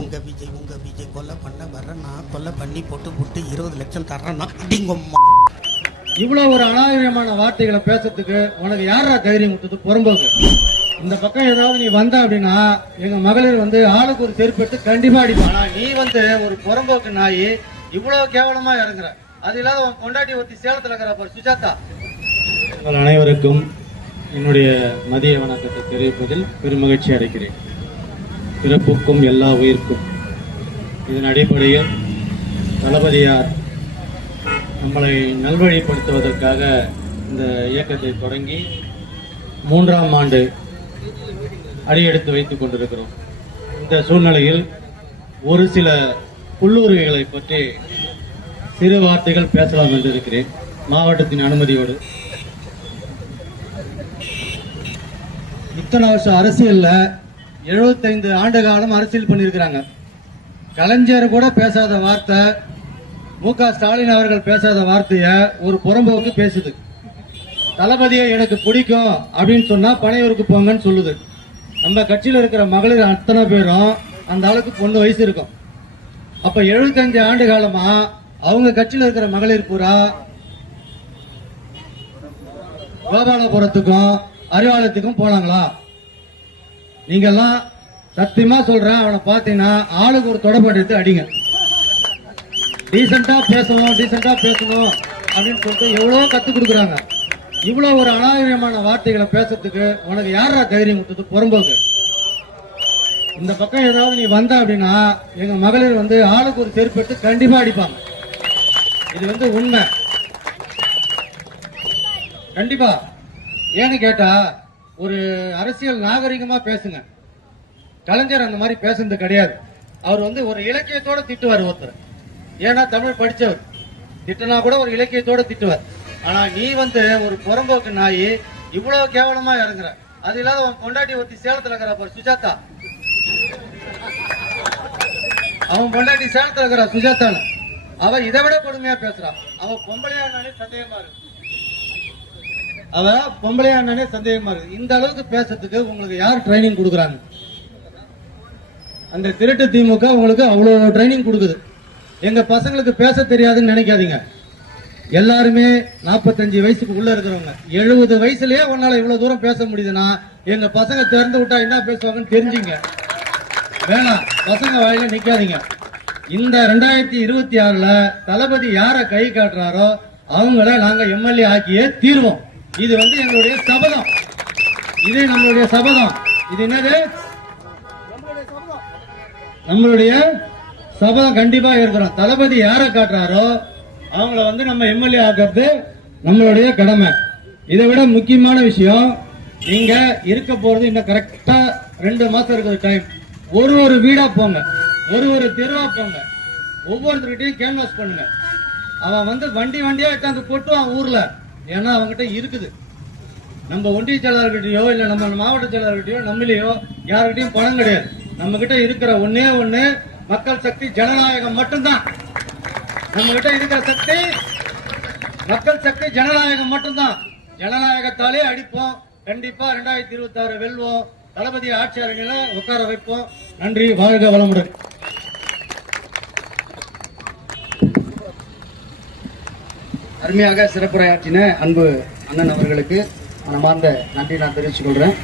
உங்க விஜய் கொலை பண்ண வர்றேன்னா கொலை பண்ணி போட்டு 20 லட்சம் தர்றேன்னா அப்படிங்கம்மா. இவ்வளவு ஒரு அநாகரிகமான வார்த்தைகளை பேசுறதுக்கு உனக்கு யாரா தைரியம் கொடுத்தது? புறம்போக்கு இந்த பக்கம் ஏதாவது நீ வந்த அப்படின்னா எங்க மகளிர் ஆளுக்கு ஒரு செருப்பெடுத்து கண்டிப்பா அடிப்பானா. நீ ஒரு புறம்போக்கு நாய் இவ்வளவு கேவலமா இறங்குற. அது இல்லாத உன் கொண்டாட்டி ஒருத்தி சேலத்துல இருக்கிற பாரு சுஜாதா. உங்கள் அனைவருக்கும் என்னுடைய மதிய வணக்கத்தை தெரிவிப்பதில் பெருமகிழ்ச்சி அடைகிறேன். பிறப்புக்கும் எல்லா உயிர்க்கும் இதன் அடிப்படையில் தளபதியார் நம்மளை நல்வழிப்படுத்துவதற்காக இந்த இயக்கத்தை தொடங்கி 3ஆம் ஆண்டு அடியெடுத்து வைத்துக் கொண்டிருக்கிறோம். இந்த சூழ்நிலையில் ஒரு சில புல்லுரிமைகளை பற்றி சிறு வார்த்தைகள் பேசலாம் என்று இருக்கிறேன், மாவட்டத்தின் அனுமதியோடு. இத்தனை வருஷம் அரசியல்ல 75 ஆண்டு காலம் அரசியல் பண்ணியிருக்கிறாங்க. கலைஞர் கூட பேசாத வார்த்தை, மு.க. ஸ்டாலின் அவர்கள் பேசாத வார்த்தைய ஒரு புறம்போக்கு பேசுது. தளபதியை எனக்கு பிடிக்கும் அப்படின்னு சொன்னா பனையூருக்கு போங்கன்னு சொல்லுது. நம்ம கட்சியில இருக்கிற மகளிர் அத்தனை பேரும் அந்த ஆளுக்கு பொண்ணு வயசு இருக்கும். அப்ப 75 ஆண்டு காலமா அவங்க கட்சியில இருக்கிற மகளிர் பூரா கோபாலபுரத்துக்கும் அறிவாலயத்துக்கும் போனாங்களா? நீங்க எல்லாம் சத்தியமா சொல்றேன், அவனை பாத்தீங்கன்னா ஆளுக்கு ஒரு தொடர்பு எடுத்து அடிங்க. டீசெண்டா பேசணும் அப்படின்னு சொல்லிட்டு எவ்வளவு கத்து கொடுக்குறாங்க. இவ்வளவு ஒரு அநாகரிகமான வார்த்தைகளை பேசுறதுக்கு உனக்கு யாரா தைரியம் கொடுத்தது? புறம்போக்கு இந்த பக்கம் ஏதாவது நீ வந்த அப்படின்னா எங்க மகளிர் ஆளுக்கு ஒரு செருப்பெடுத்து கண்டிப்பா அடிப்பாங்க. இது உண்மை. கண்டிப்பா. ஏன்னு கேட்டா ஒரு அரசியல் நாகரிகமா பேசுங்க. கலைஞர் அந்த மாதிரி பேசுறது கிடையாது. அவர் ஒரு இலக்கியத்தோட திட்டுவார் ஒருத்தர். ஏன்னா தமிழ் படிச்சவர், திட்டனா கூட ஒரு இலக்கியத்தோட திட்டுவார். ஆனா நீ ஒரு புறம்போக்கு நாய் இவ்வளவு கேவலமா இறங்குற. அது இல்லாத உன் கொண்டாட்டி ஒருத்தி சேலத்துல இருக்கிற பாரு சுஜாதா. அவன் பொண்டாட்டி சேலத்துல இருக்கிற சுஜாதான்னு அவ இதை விட கொடுமையா பேசுறான். அவ பொம்பளையானே சந்தேகமா இருக்கு. இந்த அளவுக்கு பேசுறதுக்கு உங்களுக்கு யார் ட்ரைனிங் கொடுக்குறாங்க? அந்த திருட்டு திமுக உங்களுக்கு அவ்வளவு ட்ரைனிங் கொடுக்குது. எங்க பசங்களுக்கு பேச தெரியாதுன்னு நினைக்காதீங்க. எல்லாருமே 45 வயசுக்கு உள்ள இருக்கிறவங்க. 70 வயசுலயே உன்னால இவ்வளவு தூரம் பேச முடியுதுன்னா எங்க பசங்க திறந்து விட்டா என்ன பேசுவாங்கன்னு தெரிஞ்சுங்க. வேணாம், பசங்க வாயில நிக்காதீங்க. இந்த 2026ல தளபதி யார கை காட்டுறாரோ அவங்கள நாங்க எம்எல்ஏ ஆக்கியே தீர்வோம். இது எங்களுடைய சபதம். இது நம்மளுடைய சபதம். இது என்னது? நம்மளுடைய சபதம். கண்டிப்பா இருக்கிறோம். தளபதி யார காட்டுறாரோ அவங்கள நம்ம எம்எல்ஏ ஆக்குறது நம்மளுடைய கடமை. இதை விட முக்கியமான விஷயம், நீங்க இருக்க போறது இன்னும் கரெக்டா 2 மாசம் இருக்குது டைம். ஒரு வீடா போங்க, ஒரு தெருவா போங்க, ஒவ்வொருத்தருக்கிட்டையும் கேன்வாஸ் பண்ணுங்க. அவன் வண்டியா எடுத்தாந்து கொட்டுவான் ஊர்ல. ஏன்னா அவங்ககிட்ட இருக்குது. நம்ம ஒன்றிய செயலாளர்கிட்டயோ இல்ல நம்ம மாவட்ட செயலாளர்கிட்டயோ நம்மளையோ யாருக்கிட்டையும் பணம் கிடையாது. நம்ம கிட்ட இருக்கிற ஒன்னே மக்கள் சக்தி, ஜனநாயகம் மட்டும்தான். நம்ம கிட்ட இருக்கிற சக்தி மக்கள் சக்தி, ஜனநாயகம் மட்டும்தான். ஜனநாயகத்தாலே அடிப்போம். கண்டிப்பா 2026 வெல்வோம். தளபதி ஆட்சியாளர்களை உட்கார வைப்போம். நன்றி, வாழ்க வளமுடன். அருமையாக சிறப்புரையாற்றின அன்பு அண்ணன் அவர்களுக்கு மனமார்ந்த நன்றி நான் தெரிவித்துக் கொள்றேன்.